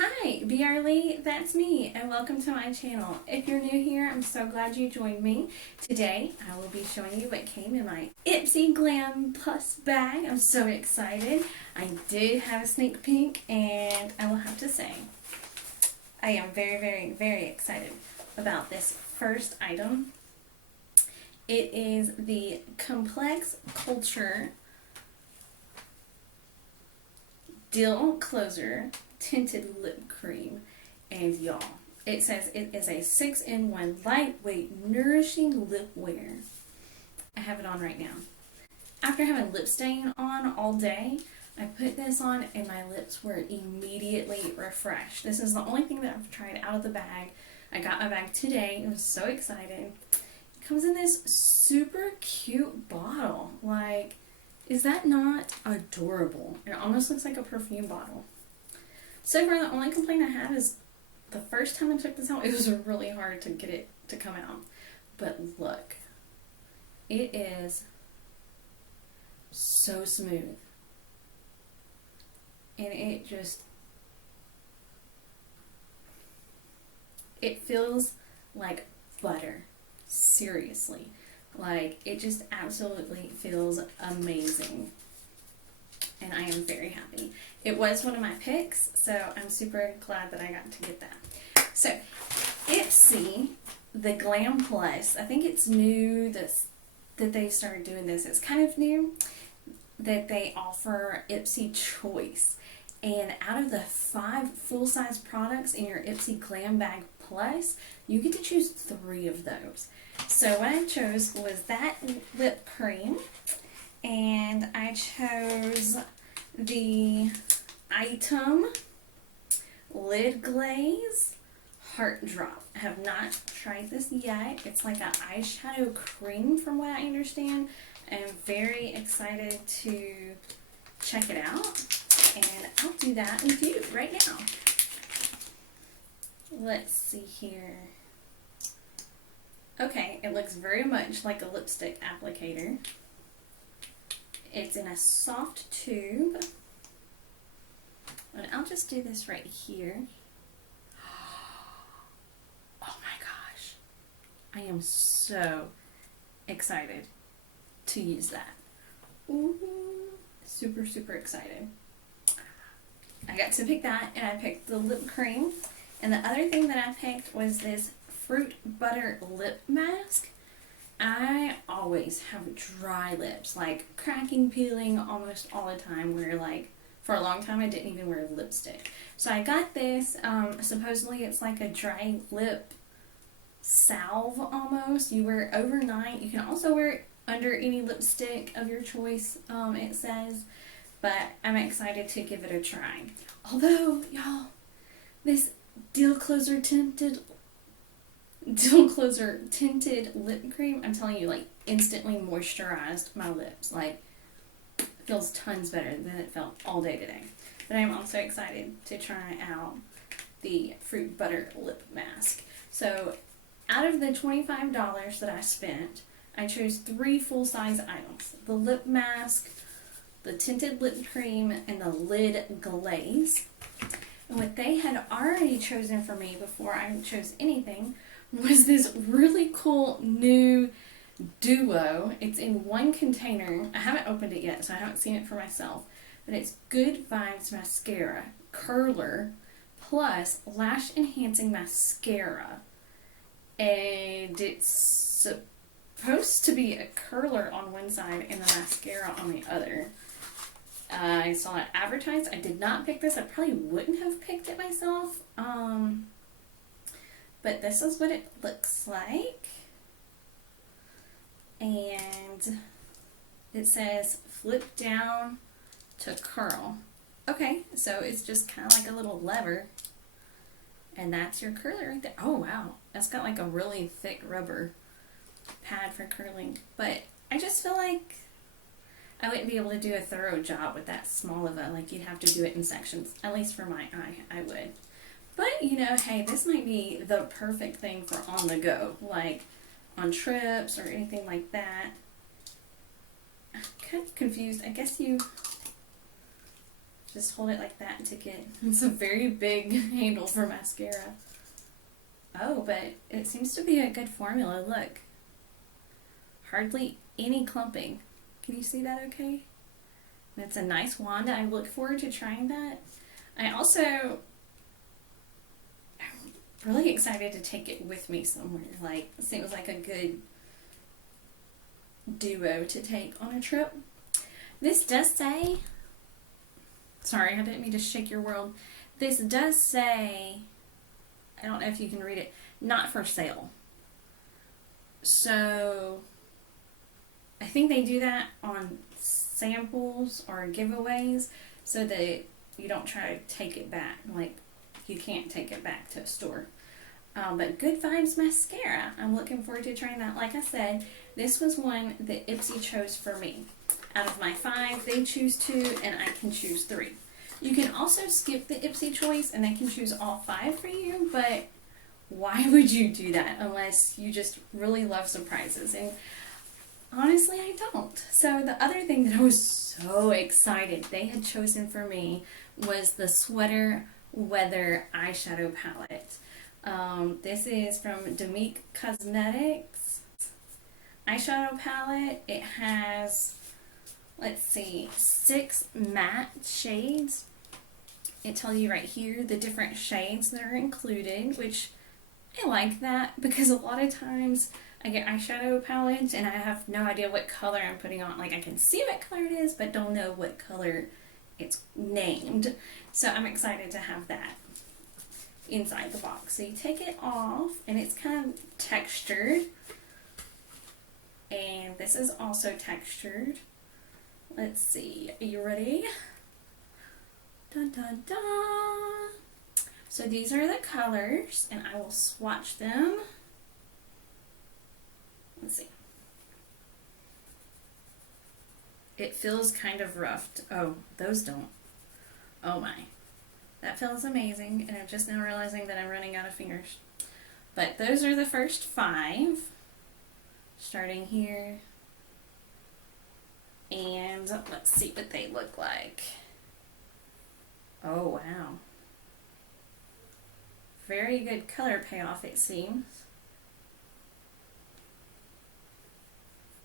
Hi, Brlee, that's me, and welcome to my channel. If you're new here, I'm so glad you joined me. Today, I will be showing you what came in my Ipsy Glam Plus bag. I'm so excited. I did have a sneak peek, and I will have to say, I am very excited about this first item. It is the Complex Culture Dill Closer Tinted Lip Cream, and y'all, it says it is a 6-in-1 lightweight nourishing lip wear. I have it on right now. After having lip stain on all day, I put this on and my lips were immediately refreshed. This is the only thing that I've tried out of the bag. I got my bag today. I was so excited. It comes in this super cute bottle. Like, is that not adorable? It almost looks like a perfume bottle. So far, the only complaint I have is the first time I took this out, it was really hard to get it to come out. But look, it is so smooth. And it feels like butter. Seriously. Like, it just absolutely feels amazing. And I am very happy. It was one of my picks, so I'm super glad that I got to get that. So, Ipsy, the Glam Plus, I think it's new that they started doing this. It's kind of new that they offer Ipsy Choice. And out of the 5 full-size products in your Ipsy Glam Bag Plus, you get to choose 3 of those. So what I chose was that lip cream, and I chose the Item Lid Glaze Heart Drop. I have not tried this yet. It's like an eyeshadow cream from what I understand. I'm very excited to check it out, and I'll do that with you right now. Let's see here. Okay, it looks very much like a lipstick applicator. It's in a soft tube. And I'll just do this right here. Oh my gosh. I am so excited to use that. Ooh, super excited. I got to pick that, and I picked the lip cream. And the other thing that I picked was this Fruit Butter Lip Mask. I always have dry lips, like cracking, peeling almost all the time, where like for a long time I didn't even wear lipstick. So I got this, supposedly it's like a dry lip salve almost. You wear it overnight. You can also wear it under any lipstick of your choice, it says. But I'm excited to give it a try. Although, y'all, this Dill Closer tinted lip cream, I'm telling you, like, instantly moisturized my lips. Like, it feels tons better than it felt all day today. But I'm also excited to try out the Fruit Butter Lip Mask. So, out of the $25 that I spent, I chose 3 full-size items. The lip mask, the tinted lip cream, and the lid glaze. And what they had already chosen for me before I chose anything was this really cool new duo. It's in one container. I haven't opened it yet, so I haven't seen it for myself. But it's Good Vibes Mascara Curler plus Lash Enhancing Mascara. And it's supposed to be a curler on one side and a mascara on the other. I saw it advertised. I did not pick this. I probably wouldn't have picked it myself. But this is what it looks like. And it says flip down to curl. Okay, so it's just kind of like a little lever. And that's your curler right there. Oh, wow. That's got like a really thick rubber pad for curling. But I just feel like I wouldn't be able to do a thorough job with that small of a, like, you'd have to do it in sections. At least for my eye, I would. But, you know, hey, this might be the perfect thing for on the go. Like, on trips or anything like that. I'm kind of confused. I guess you Just hold it like that to get, it's a very big handle for mascara. Oh, but it seems to be a good formula. Look. Hardly any clumping. Can you see that okay? And it's a nice wand. I look forward to trying that. I'm really excited to take it with me somewhere. Like, it seems like a good duo to take on a trip. This does say, sorry, I didn't mean to shake your world. This does say, I don't know if you can read it, not for sale. So, I think they do that on samples or giveaways so that you don't try to take it back. Like, you can't take it back to a store. But Good Vibes Mascara. I'm looking forward to trying that. Like I said, this was one that Ipsy chose for me. Out of my 5, they choose 2, and I can choose 3. You can also skip the Ipsy Choice, and they can choose all 5 for you, but why would you do that unless you just really love surprises? And honestly, I don't. So the other thing that I was so excited they had chosen for me was the Sweater Weather eyeshadow palette. This is from Demique Cosmetics eyeshadow palette. It has, let's see, 6 matte shades. It tells you right here the different shades that are included, which I like that because a lot of times I get eyeshadow palettes and I have no idea what color I'm putting on. Like, I can see what color it is, but don't know what color it's named. So I'm excited to have that inside the box. So you take it off and it's kind of textured. And this is also textured. Let's see. Are you ready? Dun dun dun. So these are the colors and I will swatch them. Let's see. It feels kind of rough. Oh, those don't. Oh my. That feels amazing, and I'm just now realizing that I'm running out of fingers. But those are the first 5. Starting here. And let's see what they look like. Oh, wow. Very good color payoff, it seems.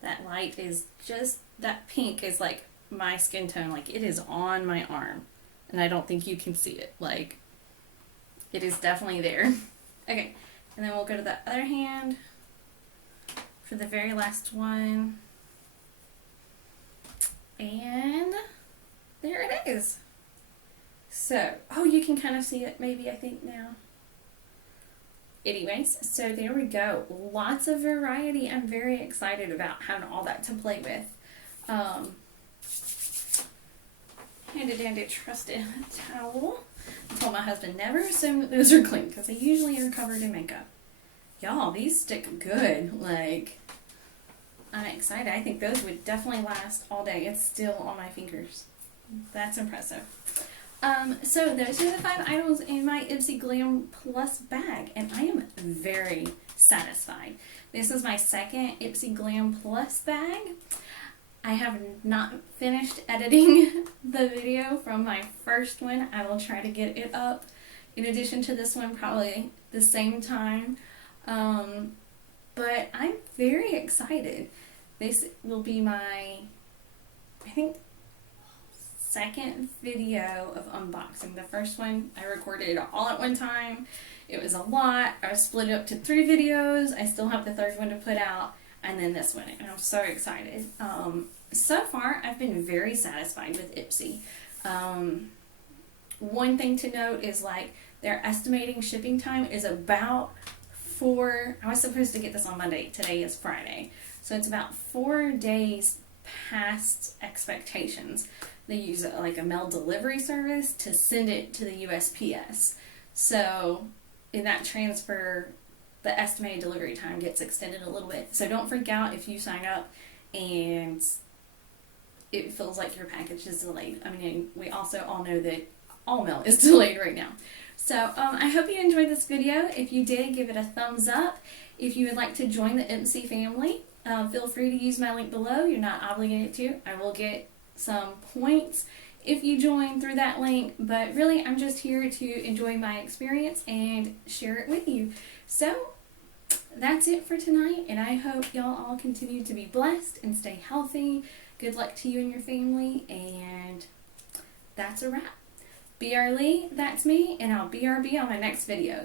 That light is just, that pink is like my skin tone. Like, it is on my arm. And I don't think you can see it. Like, it is definitely there. Okay, and then we'll go to the other hand for the very last one. And there it is. So, oh, you can kind of see it maybe, I think, now. Anyways, so there we go. Lots of variety. I'm very excited about having all that to play with. Handy dandy trusted towel. I told my husband never assume that those are clean because they usually are covered in makeup. Y'all, these stick good. Like, I'm excited. I think those would definitely last all day. It's still on my fingers. That's impressive. So those are the 5 items in my Ipsy Glam Plus bag, and I am very satisfied. This is my second Ipsy Glam Plus bag. I have not finished editing the video from my first one. I will try to get it up in addition to this one probably the same time. But I'm very excited. This will be my, I think, second video of unboxing. The first one I recorded it all at one time. It was a lot. I split it up to 3 videos. I still have the third one to put out, and then this one, and I'm so excited. So far I've been very satisfied with Ipsy. One thing to note is, like, their estimating shipping time is about I was supposed to get this on Monday. Today is Friday. So it's about 4 days past expectations. They use like a mail delivery service to send it to the USPS. So in that transfer, the estimated delivery time gets extended a little bit. So don't freak out if you sign up and it feels like your package is delayed. I mean, we also all know that all mail is delayed right now. So I hope you enjoyed this video. If you did, give it a thumbs up. If you would like to join the Ipsy family, feel free to use my link below. You're not obligated to. I will get some points if you join through that link, but really I'm just here to enjoy my experience and share it with you. So that's it for tonight, and I hope y'all all continue to be blessed and stay healthy. Good luck to you and your family, and that's a wrap. BR Lee, that's me, and I'll BRB on my next video.